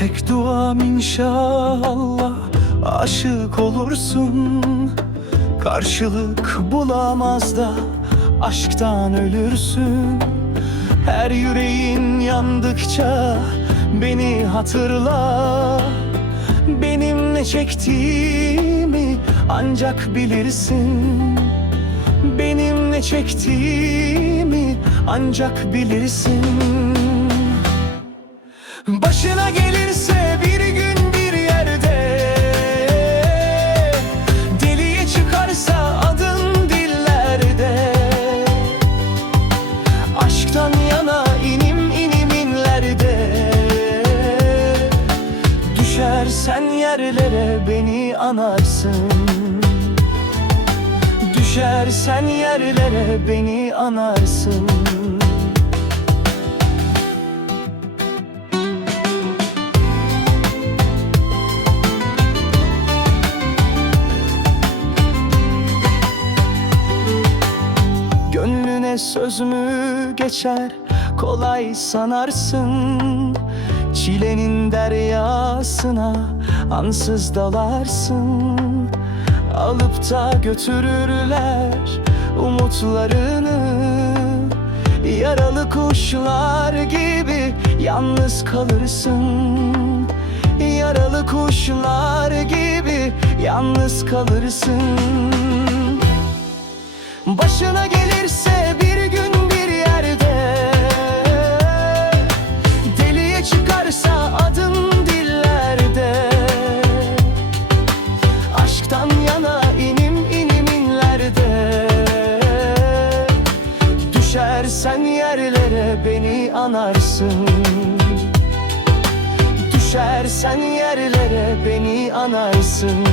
Duysam inşallah aşık olursun. Karşılık bulamaz da aşktan ölürsün. Her yüreğin yandıkça beni hatırla. Benim ne çektiğimi ancak bilirsin. Benim ne çektiğimi ancak bilirsin Düşersen yerlere beni anarsın. Düşersen yerlere beni anarsın. Gönlüne söz mü geçer? Kolay sanarsın. Çilenin deryasına ansız dalarsın. Alıp da götürürler umutlarını. Yaralı kuşlar gibi yalnız kalırsın. Yaralı kuşlar gibi yalnız kalırsın. Başına gelirse bir gün Düşersen yerlere beni anarsın. Düşersen yerlere beni anarsın.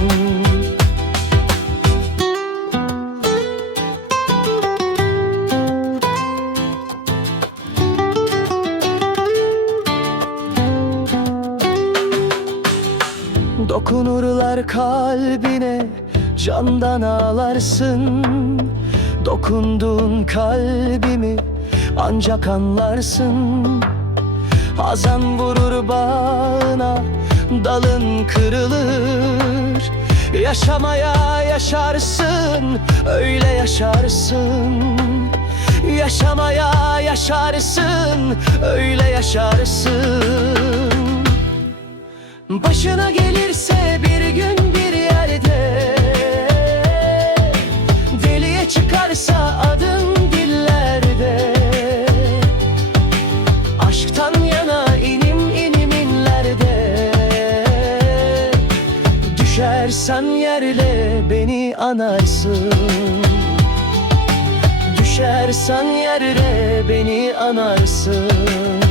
Dokunurlar kalbine candan ağlarsın Dokunduğun kalbimi ancak anlarsın. Hazan vurur bağına dalın kırılır. Yaşamaya yaşarsın öyle yaşarsın. Yaşamaya yaşarsın öyle yaşarsın. Başına gelirse bir gün Düşersen yerle beni anarsın Düşersen yerle beni anarsın